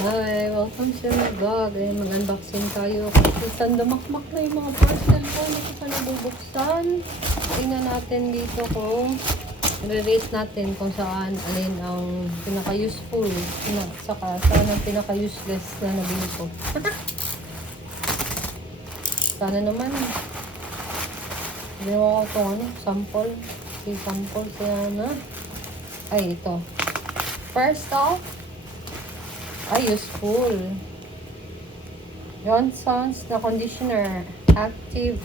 Hi, welcome to my vlog. Ay, mag-unboxing tayo. Kasi sandamakmak na yung mga parcel ko. Hindi ko pa nabubuksan. Tingnan natin dito kung re-rate natin kung saan alin ang pinaka-useful. Saka saan ang pinaka-useless na nabili ko. Sana naman. Ginawa ko ito, sample. Si sample siya. Ay, ito. First off, useful. Johnson's na conditioner.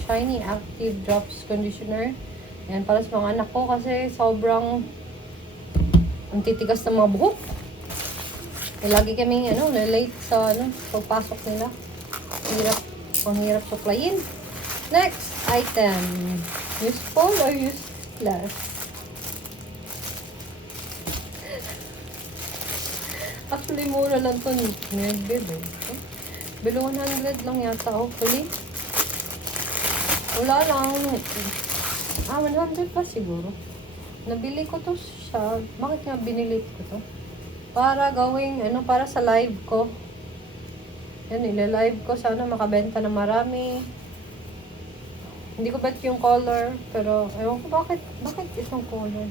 Shiny active drops conditioner. Yan, para sa mga anak ko kasi sobrang ang titigas ng mga buhok. Eh, lagi kaming, na-late sa, pagpasok nila. Ang hirap suklayin. Next item. Useful or useless? Actually, mura lang ito. Nerdbib eh. Below 100 lang yata, hopefully. Wala lang. 100 pa siguro. Nabili ko to siya. Bakit nga binili ko to? Para gawing, para sa live ko. Yan, ila-live ko. Sana makabenta na marami. Hindi ko bet yung color. Pero, ewan ko bakit itong color.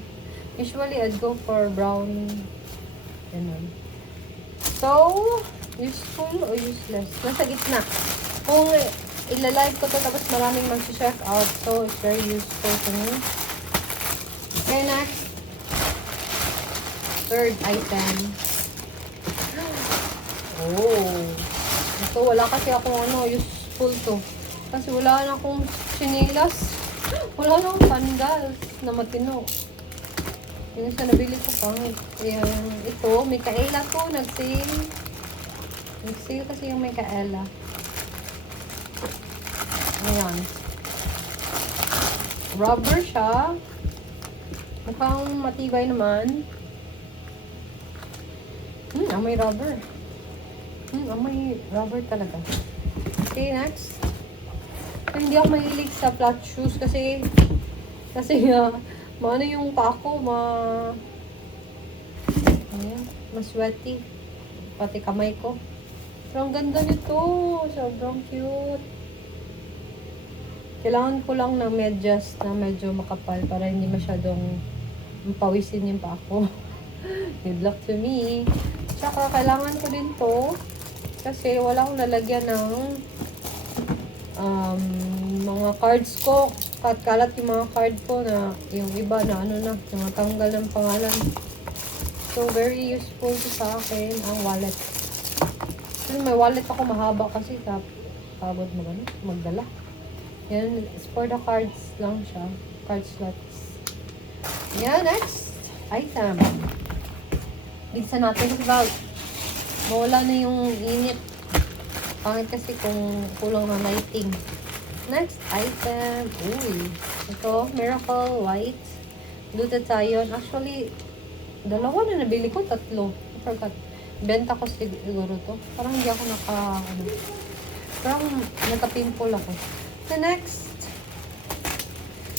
Usually, I'd go for brown. Ganun. So, useful o useless? Nasa gitna. Kung ila-live ko to tapos maraming mag-check out, so it's very useful to me. Okay, next. Third item. Oh. Ito, wala kasi akong useful to. Kasi wala na akong chinelas. Wala na akong sandals na matino. Yung isa nabili ko pang ito, Micaela to, nag-sale. Nag-sale kasi yung Micaela. Ayan. Rubber siya. Mukhang matibay naman. Amoy rubber. Amoy rubber talaga. Okay, next. Hindi ako mahilig sa flat shoes kasi maano yung paa ko, sweaty. Pati kamay ko. Pero ang ganda nito. Sobrang cute. Kailangan ko lang ng medyas na medyo makapal para hindi masyadong pawisin yung paa ko. Good luck to me. Tsaka kailangan ko din to kasi wala akong lalagyan ng mga cards ko. Kalat yung mga card ko na yung iba na yung tanggal ng pangalan. So, very useful to sa akin ang wallet. Kasi may wallet ako mahaba kasi pagod magdala. Yan, for the cards lang siya. Card slots. Yan, next item. Bigsan natin sa bag. Mawala na yung init. Pangit kasi kung kulang na lighting. Next item. Uy. Ito, Miracle White Glutathione. Actually, dalawa na nabili ko. 3. I forgot. Benta ko siguro to. Parang hindi ako parang naka-pimple ako. The next.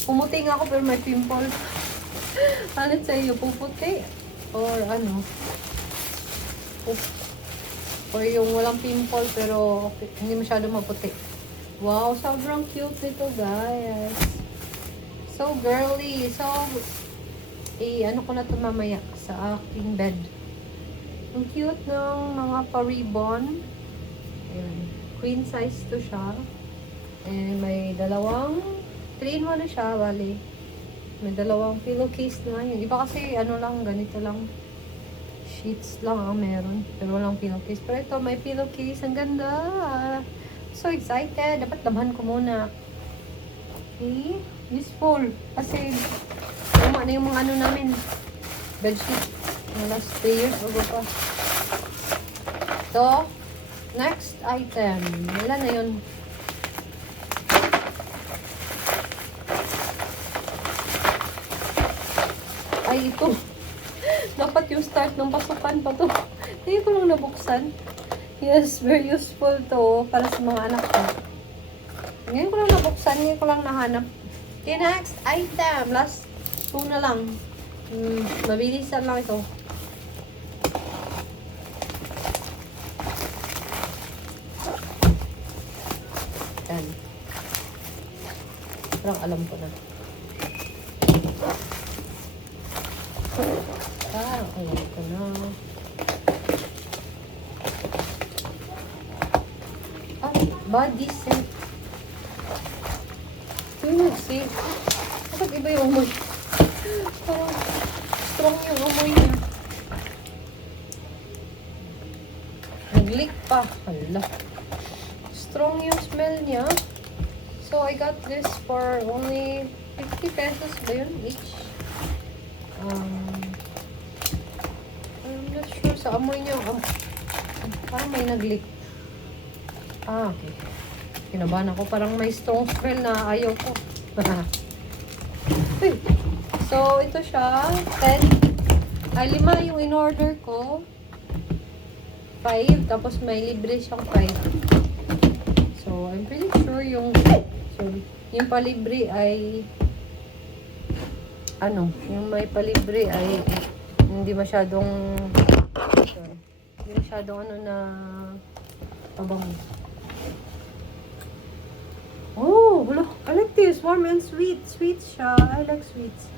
Pumuti nga ako pero may pimple. Ano sa iyo? Puputi? Or or yung walang pimple pero hindi masyado maputi. Wow, sobrang cute nito, guys. So girly. So, ko na ito mamaya sa aking bed. Ang cute ng mga pa-ribbon. Ayan. Queen size to siya. And may dalawang 3-in-1 na siya, bali. May dalawang pillowcase na. Yung iba kasi, ganito lang. Sheets lang ang meron. Pero walang pillowcase. Pero ito, may pillowcase. Ang ganda. So excited. Dapat labhan ko muna. Okay. Useful. Kasi, tama na yung mga namin. Bedsheet. Yung last 3 years ago pa. So, next item. Wala na yun. Ay, ito. Dapat yung start ng pasukan pa to. Hindi ko lang nabuksan. Yes, very useful to para sa mga anak ko. Ngayon ko lang nabuksan, ngayon ko lang nahanap. Okay, next item. Last 2 na lang. Mabilisan lang ito. Yan. Parang alam ko na. Parang alam ko na. Ah, body scent. Ito yung nag-save. Bakit iba yung amoy? Parang strong yung amoy niya. Nag-leak pa. Hala. Strong yung smell niya. So, I got this for only 50 pesos ba yun each? I'm not sure sa amoy niya. Parang may nag-leak. Ah, okay. Kinabahan ako. Parang may strong smell na ayaw ko. Uy. So, ito siya. 10. Ay, 5 yung in-order ko. 5. Tapos may libre siyang 5. So, I'm pretty sure yung palibre ay yung may palibre ay hindi masyadong na pabango. Oh, look, I like this. Warm and sweet. Sweet siya. I like sweets.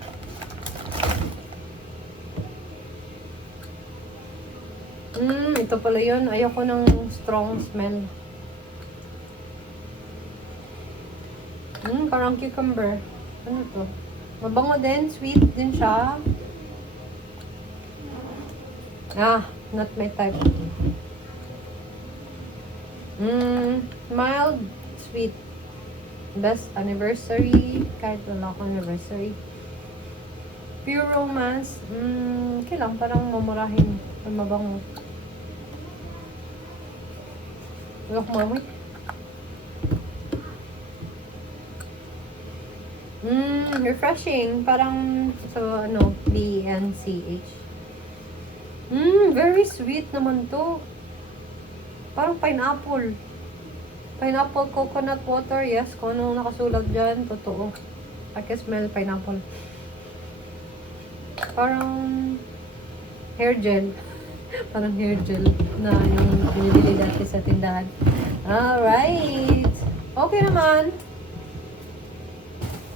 Ito pala yun. Ayoko ng strong smell. Parang cucumber. Ano to? Mabango din. Sweet din siya. Not my type. Mild. Sweet. Best anniversary. Kahit wala akong anniversary. Pure romance. Kailang parang mamurahin. Mabango. Wala akong mamoy. Refreshing. Parang BNCH. Very sweet naman to. Parang pineapple. Pineapple coconut water. Yes, kung ano nakasulat dyan. Totoo. I can smell pineapple. Parang hair gel. Parang hair gel na yung binibili dati sa tindahan. Alright. Okay naman.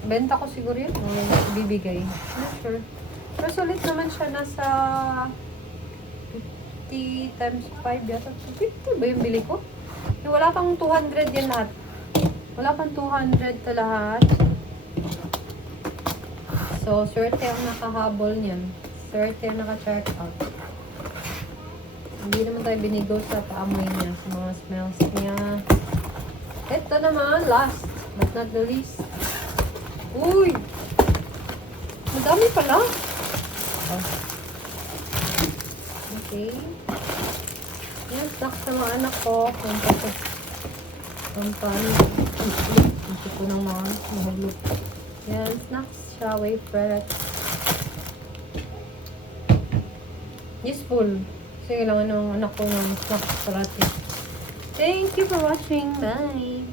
Benta ko siguro yun. O bibigay. Not sure. Pero sulit naman siya. Nasa 50 times 5 yata. 50 ba yung bili ko? Yung wala pang 200 yan lahat. Wala pang 200 ta lahat. So, swerte ang nakahabol niyan. Swerte ang naka-check out. Hindi naman tayo binigo sa paamoy niya. Sa mga smells niya. Ito naman, last but not the least. Uy! Madami pala. Okay. Yan, snack sa mga anak ko. Ito ko ng mga mahulog. Yan, snacks siya. Wafer. Useful. Kasi kailangan ng anak ko ng snacks parati. Thank you for watching. Bye!